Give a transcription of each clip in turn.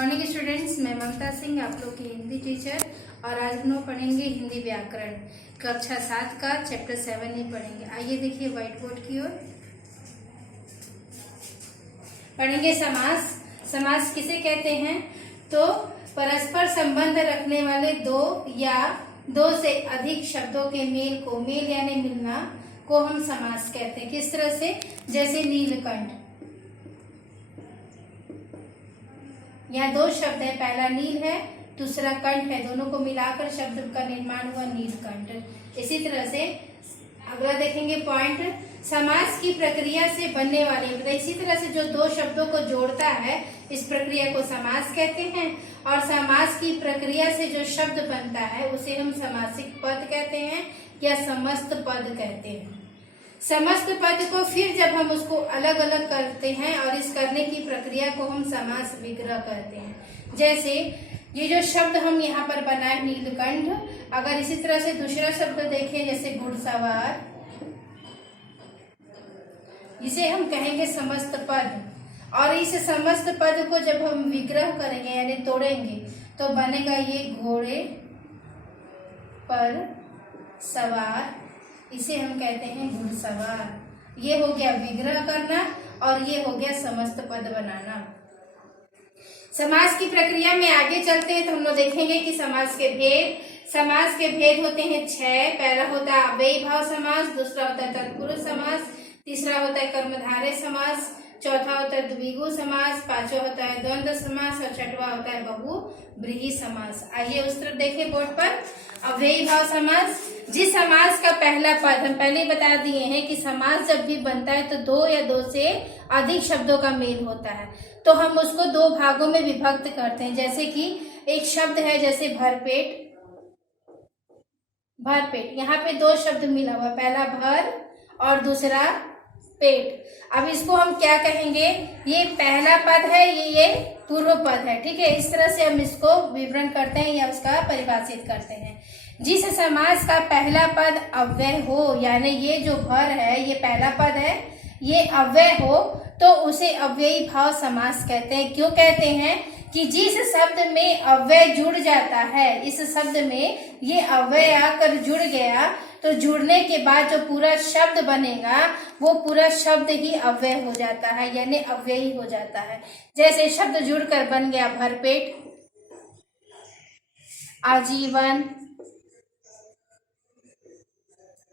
Morning students, मैं ममता सिंह आप लोग की हिंदी टीचर। और आज हम लोग पढ़ेंगे हिंदी व्याकरण कक्षा 7 का चैप्टर 7 ही पढ़ेंगे। आइए देखिए व्हाइट बोर्ड की ओर। पढ़ेंगे समास। समास किसे कहते हैं? तो परस्पर संबंध रखने वाले दो या दो से अधिक शब्दों के मेल को, मेल यानी मिलना को हम समास कहते हैं। किस तरह से? जैसे नीलकंठ, यहाँ दो शब्द है, पहला नील है, दूसरा कंठ है, दोनों को मिलाकर शब्द का निर्माण हुआ नीलकंठ। इसी तरह से अगला देखेंगे पॉइंट, समास की प्रक्रिया से बनने वाले, मतलब इसी तरह से जो दो शब्दों को जोड़ता है इस प्रक्रिया को समास कहते हैं। और समास की प्रक्रिया से जो शब्द बनता है उसे हम समासिक पद कहते हैं या समस्त पद कहते हैं। समस्त पद को फिर जब हम उसको अलग अलग करते हैं और इस करने की प्रक्रिया को हम समास विग्रह कहते हैं। जैसे ये जो शब्द हम यहाँ पर बनाए नीलकंठ, अगर इसी तरह से दूसरा शब्द देखें जैसे घुड़सवार, इसे हम कहेंगे समस्त पद। और इस समस्त पद को जब हम विग्रह करेंगे यानी तोड़ेंगे तो बनेगा ये घोड़े पर सवार, इसे हम कहते हैं घुड़सवार। ये हो गया विग्रह करना और ये हो गया समस्त पद बनाना। समास की प्रक्रिया में आगे चलते हैं तो हम लोग देखेंगे कि समास के भेद होते हैं 6। पहला होता है अव्ययी भाव समास, दूसरा होता है तत्पुरुष समास, तीसरा होता है कर्मधारय समास, चौथा होता है द्विगु समास, पांचवा होता है द्वंद्व समास और छठवा होता है बहुव्रीहि समास। आइए उस तरफ देखें बोर्ड पर। अव्ययी भाव समास, जिस समास का पहला पद, हम पहले ही बता दिए हैं कि समास जब भी बनता है तो दो या दो से अधिक शब्दों का मेल होता है तो हम उसको दो भागों में विभक्त करते हैं। जैसे कि एक शब्द है जैसे भरपेट, भरपेट, यहाँ पे दो शब्द मिला हुआ, पहला भर और दूसरा पेट। अब इसको हम क्या कहेंगे? ये पहला पद है, ये पूर्व पद है, ठीक है। इस तरह से हम इसको विवरण करते हैं या उसका परिभाषित करते हैं। जिस समास का पहला पद अव्यय हो, यानी ये जो भर है ये पहला पद है, ये अव्यय हो तो उसे अव्ययी भाव समास कहते हैं। क्यों कहते हैं? कि जिस शब्द में अव्यय जुड़ जाता है, इस शब्द में ये अव्यय आकर जुड़ गया तो जुड़ने के बाद जो पूरा शब्द बनेगा वो पूरा शब्द ही अव्यय हो जाता है यानी अव्ययी हो जाता है। जैसे शब्द जुड़कर बन गया भरपेट, आजीवन,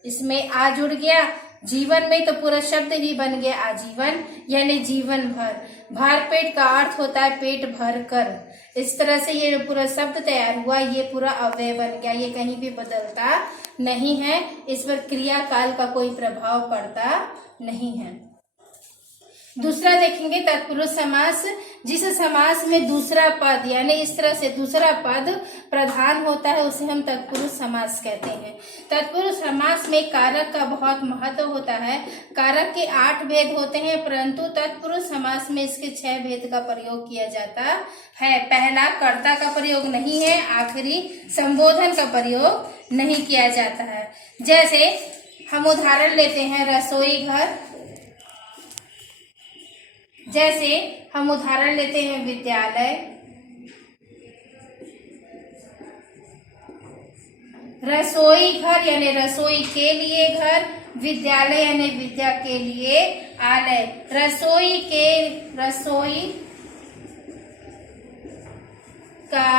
इसमें आ जुड़ गया, जीवन में तो पूरा शब्द ही बन गया आजीवन यानी जीवन भर। भरपेट का अर्थ होता है पेट भर कर। इस तरह से ये जो पूरा शब्द तैयार हुआ ये पूरा अव्यय बन गया, ये कहीं भी बदलता नहीं है, इस पर क्रिया काल का कोई प्रभाव पड़ता नहीं है। दूसरा देखेंगे तत्पुरुष समास, जिस समास में दूसरा पद यानी इस तरह से दूसरा पद प्रधान होता है उसे हम तत्पुरुष समास कहते हैं। तत्पुरुष समास में कारक का बहुत महत्व होता है। कारक के 8 भेद होते हैं परंतु तत्पुरुष समास में इसके 6 भेद का प्रयोग किया जाता है। पहला कर्ता का प्रयोग नहीं है, आखिरी संबोधन का प्रयोग नहीं किया जाता है। जैसे हम उदाहरण लेते हैं रसोई घर, जैसे हम उदाहरण लेते हैं विद्यालय, रसोई घर यानी रसोई के लिए घर, विद्यालय यानी विद्या के लिए आलय। रसोई का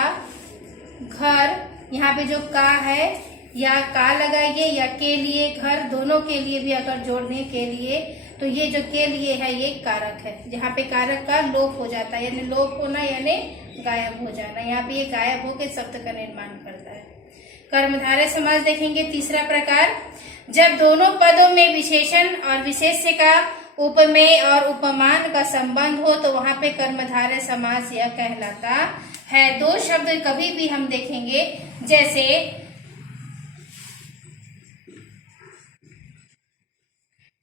घर, यहाँ पे जो का है या का लगाइए या के लिए घर, दोनों के लिए भी अगर जोड़ने के लिए तो ये जो के लिए है ये कारक है। जहाँ पे कारक का लोप हो जाता है यानी लोप होना यानी गायब हो जाना, यहाँ पे ये गायब होकर शब्द का निर्माण करता है। कर्मधारय समास देखेंगे तीसरा प्रकार, जब दोनों पदों में विशेषण और विशेष्य का उपमेय और उपमान का संबंध हो तो वहां पे कर्मधारय समास यह कहलाता है। दो शब्द कभी भी हम देखेंगे जैसे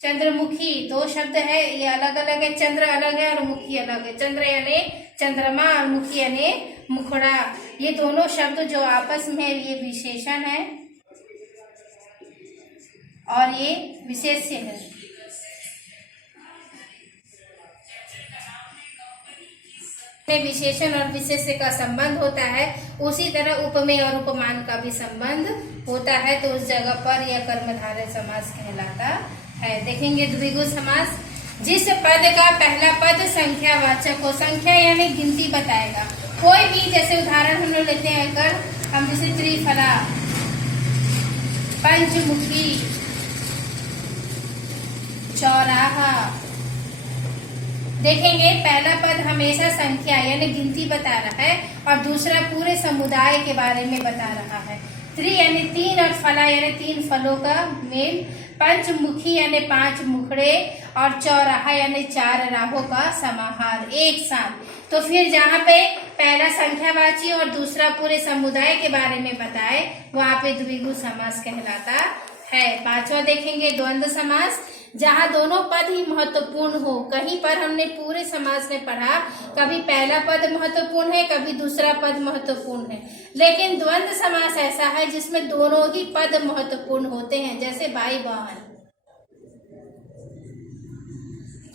चंद्रमुखी, दो शब्द है ये अलग अलग है, चंद्र अलग है और मुखी अलग है। चंद्र यानी चंद्रमा और मुखी यानी मुखड़ा, ये दोनों शब्द जो आपस में ये विशेषण है और ये विशेष्य है। विशेषण और विशेष्य का संबंध होता है, उसी तरह उपमेय और उपमान का भी संबंध होता है, तो उस जगह पर यह कर्मधारय समास कहलाता है। देखेंगे द्विगु समास, जिस पद का पहला पद संख्यावाचक हो, संख्या यानी गिनती बताएगा, कोई भी, जैसे उदाहरण हम लोग लेते हैं, अगर हम जैसे त्रिफला, पंचमुखी, चौराहा, देखेंगे पहला पद हमेशा संख्या यानी गिनती बता रहा है और दूसरा पूरे समुदाय के बारे में बता रहा है। त्रि यानी तीन और फला यानी तीन फलों का मेल, पंचमुखी यानी पांच मुखड़े और चौराहा यानी चार राहों का समाहार एक साथ। तो फिर जहाँ पे पहला संख्यावाची और दूसरा पूरे समुदाय के बारे में बताए, वहाँ पे द्विगु समास कहलाता है। पांचवा देखेंगे द्वंद्व समास, जहाँ दोनों पद ही महत्वपूर्ण हो। कहीं पर हमने पूरे समास में पढ़ा, कभी पहला पद महत्वपूर्ण है, कभी दूसरा पद महत्वपूर्ण है, लेकिन द्वंद्व समास ऐसा है जिसमें दोनों ही पद महत्वपूर्ण होते हैं, जैसे भाई बहन,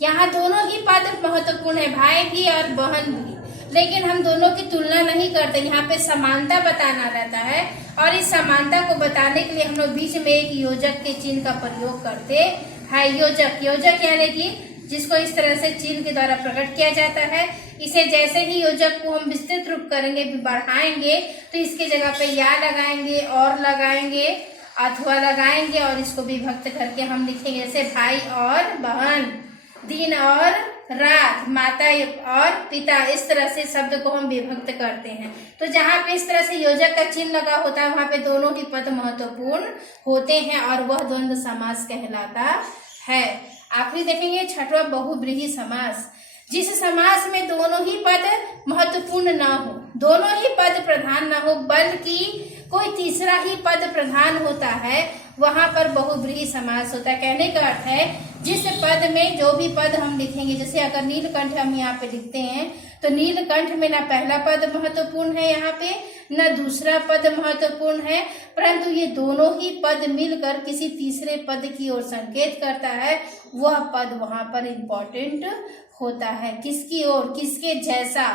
यहाँ दोनों ही पद महत्वपूर्ण है, भाई भी और बहन भी, लेकिन हम दोनों की तुलना नहीं करते, यहाँ पे समानता बताना रहता है। और इस समानता को बताने के लिए हम लोग बीच में एक योजक के चिन्ह का प्रयोग करते हैं। योजक, योजक यानी कि जिसको इस तरह से चिन्ह के द्वारा प्रकट किया जाता है। इसे जैसे ही योजक को हम विस्तृत रूप करेंगे, बढ़ाएंगे, तो इसके जगह पे या लगाएंगे, और लगाएंगे, अथवा लगाएंगे, और इसको विभक्त करके हम लिखेंगे, जैसे भाई और बहन, दिन और रात, माता और पिता, इस तरह से शब्द को हम विभक्त करते हैं। तो जहाँ पे इस तरह से योजक का चिन्ह लगा होता है, वहाँ पे दोनों ही पद महत्वपूर्ण होते हैं और वह द्वंद्व समास कहलाता है। आखिरी देखेंगे छठवां बहुब्रीहि समास, जिस समास में दोनों ही पद महत्वपूर्ण ना हो, दोनों ही पद प्रधान ना हो, बल्कि कोई तीसरा ही पद प्रधान होता है, वहां पर बहुब्रीहि समास होता है। कहने का अर्थ है जिस पद में जो भी पद हम लिखेंगे, जैसे अगर नीलकंठ हम यहाँ पे लिखते हैं, तो नीलकंठ में ना पहला पद महत्वपूर्ण है यहाँ पे, न दूसरा पद महत्वपूर्ण है, परंतु ये दोनों ही पद मिलकर किसी तीसरे पद की ओर संकेत करता है, वह पद वहां पर इम्पोर्टेंट होता है। किसकी ओर, किसके जैसा,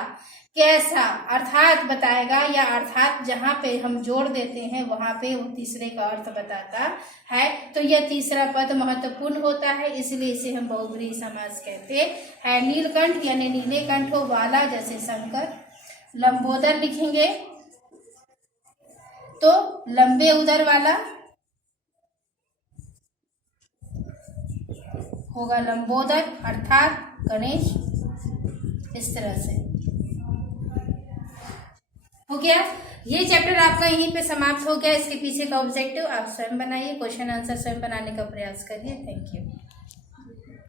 कैसा, अर्थात बताएगा, या अर्थात जहाँ पे हम जोड़ देते हैं वहां पे वो तीसरे का अर्थ बताता है। तो यह तीसरा पद महत्वपूर्ण होता है, इसलिए इसे हम बहुब्रीहि समास कहते हैं। नीलकंठ यानी नीले कंठों वाला, जैसे शंकर। लंबोदर लिखेंगे तो लंबे उदर वाला होगा लंबोदर, अर्थात गणेश। इस तरह से हो गया। ये चैप्टर आपका यहीं पे समाप्त हो गया। इसके पीछे का ऑब्जेक्टिव आप स्वयं बनाइए, क्वेश्चन आंसर स्वयं बनाने का प्रयास करिए। Thank you.